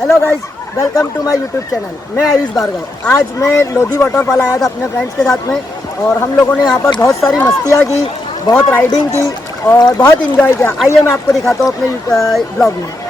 Hello guys, welcome to my YouTube channel. मैं आयुष भार्गव। आज मैं लोधी वाटरफॉल आया था अपने फ्रेंड्स के साथ में और हम लोगों ने यहाँ पर बहुत सारी मस्तियाँ की, बहुत राइडिंग की और बहुत इंजॉय किया। आइए मैं आपको दिखाता हूँ अपने ब्लॉग में।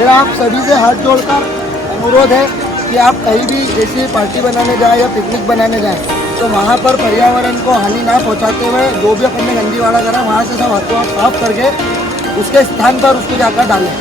मेरा आप सभी से हाथ जोड़कर अनुरोध है कि आप कहीं भी ऐसी पार्टी बनाने जाए या पिकनिक बनाने जाए तो वहाँ पर पर्यावरण को हानि ना पहुँचाते हुए जो भी अपन ने गंदी वाला करा वहाँ से सब हाथों साफ करके उसके स्थान पर उसको जाकर डालें।